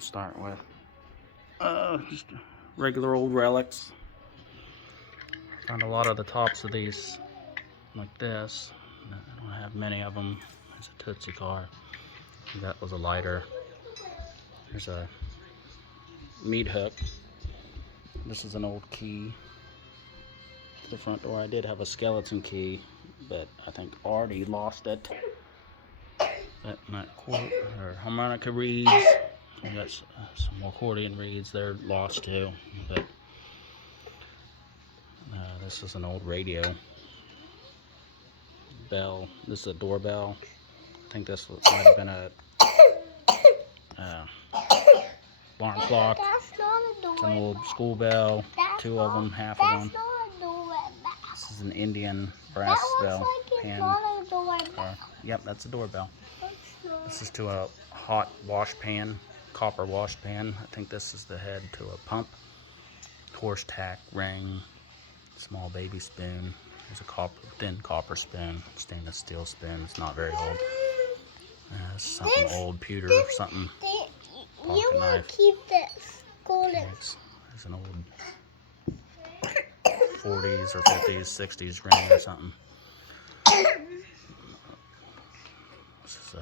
I'll start with just regular old relics. Found a lot of the tops of these like this. I don't have many of them. There's a Tootsie car. That was a lighter. There's a meat hook. This is an old key to the front door. I did have a skeleton key, but I think Artie lost it. That or harmonica reeds. We got some accordion reeds. They're lost too. But this is an old radio bell. This is a doorbell. I think this might have been a alarm clock. It's an old school bell. Two of them, half of them. This is an Indian brass bell. Pan. Yep, that's a doorbell. This is to a hot wash pan, copper wash pan. I think this is the head to a pump. Horse tack ring, small baby spoon. There's a thin copper spoon, stainless steel spoon. It's not very old. Something old pewter or something. You want to keep this golden. There's an old 40s or 50s, 60s ring or something. This is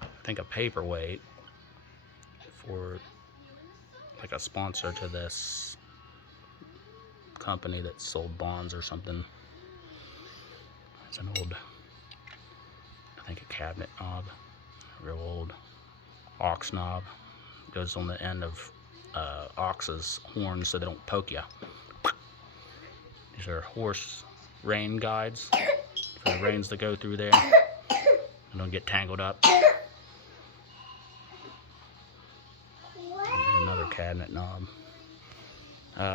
I think a paperweight for like a sponsor to this company that sold bonds or something. It's an old, I think a cabinet knob, real old ox knob. Goes on the end of ox's horns so they don't poke you. These are horse rein guides for the reins that go through there and don't get tangled up. And another cabinet knob.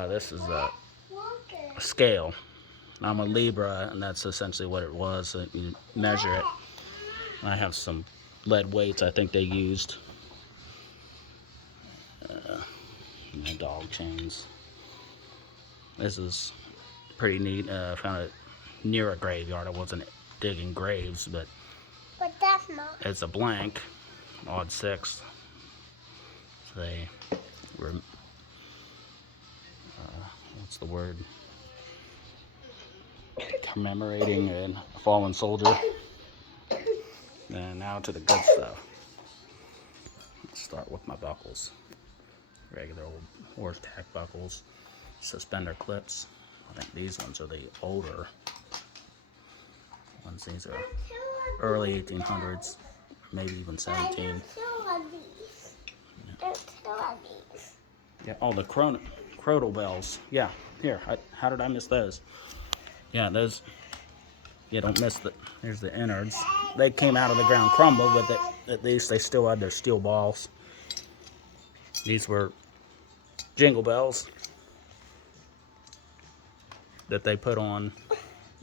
This is a scale. I'm a Libra, and that's essentially what it was. So you measure it. I have some lead weights I think they used. My dog chains. This is pretty neat. I found it near a graveyard. I wasn't digging graves, but that's not. It's a blank, odd six. So they were, what's the word? Commemorating a fallen soldier. And now to the good stuff. Let's start with my buckles. Regular old horse tack buckles. Suspender clips. I think these ones are the older ones. These are early 1800s, maybe even 17. Yeah. Oh, the Crodel bells. Yeah. Here. How did I miss those? Yeah, those. Yeah, don't miss the. Here's the innards. They came out of the ground crumbled, but at least they still had their steel balls. These were jingle bells that they put on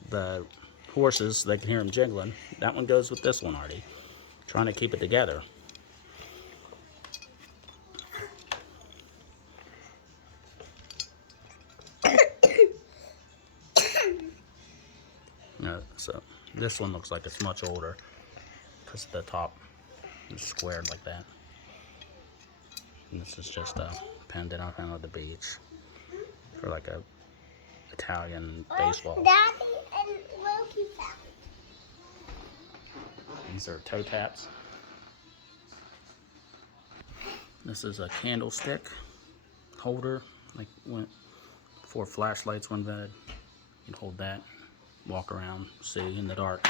the horses. They can hear them jingling. That one goes with this one, Artie. Trying to keep it together. So this one looks like it's much older because the top is squared like that. And this is just a pendant I found at the beach for like a Italian baseball. Daddy and Loki found. These are toe taps. This is a candlestick holder, like before flashlights were invented. You can hold that, walk around, see in the dark.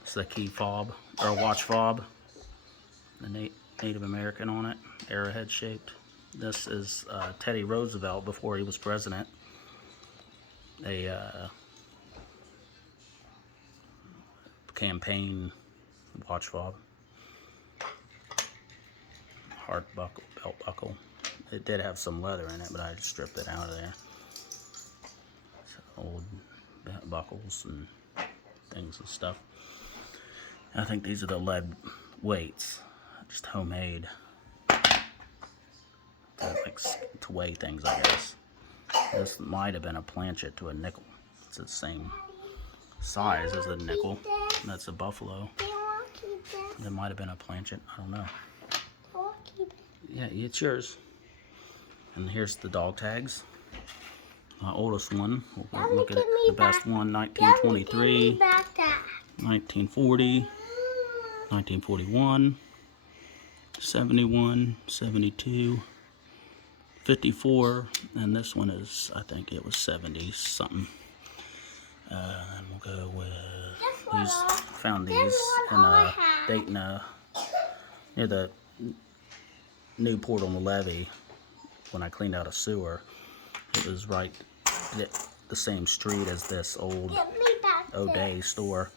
It's the key fob, or a watch fob. The Native American on it, arrowhead shaped. This is Teddy Roosevelt before he was president. A campaign watch fob. Heart buckle, belt buckle. It did have some leather in it, but I just stripped it out of there. So old buckles and things and stuff. I think these are the lead weights, just homemade to weigh things, I guess. This might have been a planchet to a nickel. It's the same size as the nickel. That's a buffalo. It might have been a planchet. I don't know. Yeah, it's yours. And here's the dog tags. My oldest one. We'll look at it. The best one, 1923, 1940, 1941, 71, 72, 54, and this one is, I think it was 70 something. And we'll go with these. Found these in Dayton, near the new port on the levee. When I cleaned out a sewer, it was right the same street as this old O'Day store.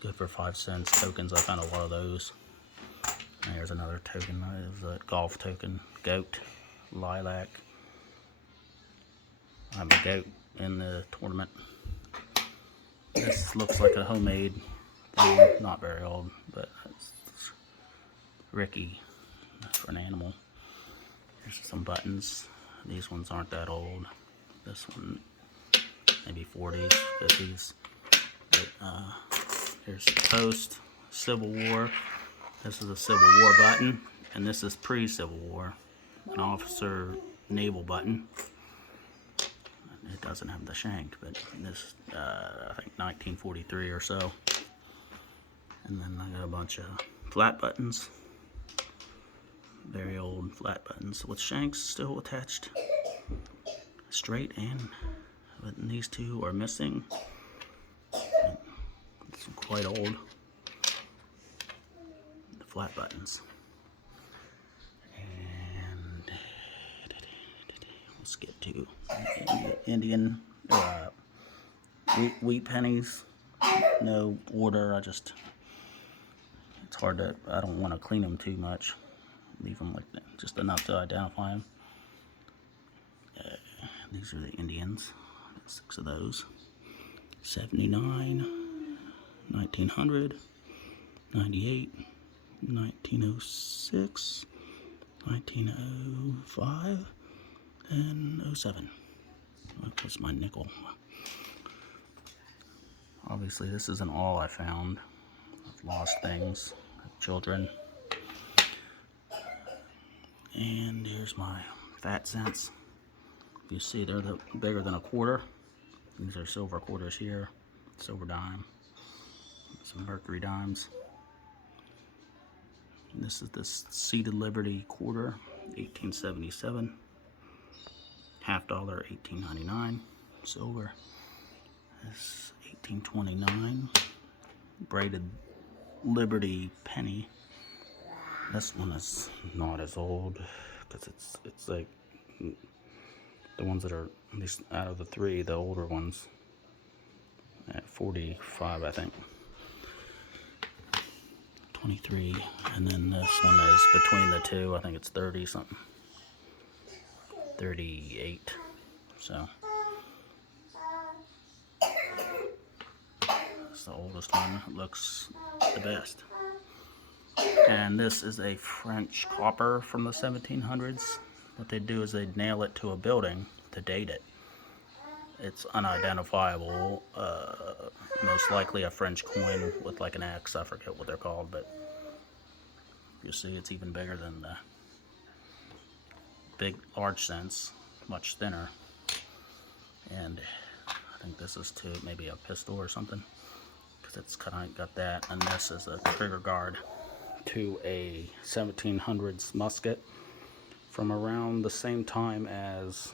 Good for 5 cents. Tokens, I found a lot of those. And here's another token. It was a golf token. Goat, lilac. I have a goat in the tournament. This looks like a homemade thing. Not very old, but it's Ricky for an animal. Here's some buttons. These ones aren't that old. This one, maybe 40s, 50s. But, here's the Post, Civil War. This is a Civil War button, and this is pre-Civil War. An officer naval button. It doesn't have the shank, but this, I think 1943 or so. And then I got a bunch of flat buttons. Very old flat buttons with shanks still attached. Straight, and these two are missing. It's quite old. The flat buttons. And let's get to Indian wheat pennies. No order. It's hard to. I don't want to clean them too much. Leave them like that, just enough to identify them. These are the Indians. 6 of those. 79, 1900, 98, 1906, 1905, and 07. That was my nickel. Obviously, this isn't all I found. I've lost things, children. And here's my fat cents. You see they're bigger than a quarter. These are silver quarters here. Silver dime. Some mercury dimes. And this is the Seated Liberty quarter, 1877. $50, 1899. Silver. This 1829. Braided Liberty penny. This one is not as old because it's like the ones that are, at least out of the 3, the older ones, at 45, I think. 23, and then this one is between the 2. I think it's 30 something. 38. So it's the oldest one. It looks the best. And this is a French copper from the 1700s. What they do is they nail it to a building to date it. It's unidentifiable. Most likely a French coin with like an X. I forget what they're called, but you see it's even bigger than the big large cents. Much thinner. And I think this is to maybe a pistol or something, because it's kind of got that. And this is a trigger guard to a 1700s musket from around the same time as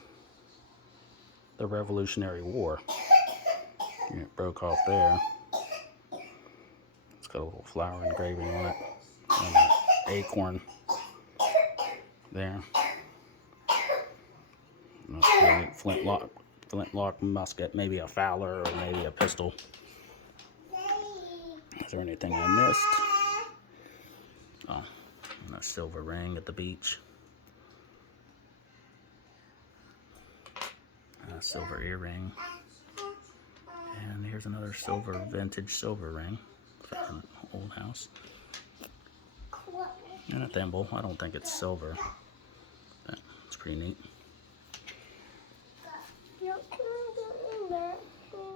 the Revolutionary War. It broke off there. It's got a little flower engraving on it, and an acorn there. Flintlock musket, maybe a Fowler or maybe a pistol. Is there anything I missed? Oh, and a silver ring at the beach. A silver earring. And here's another vintage silver ring. Found in an old house. And a thimble. I don't think it's silver, but it's pretty neat.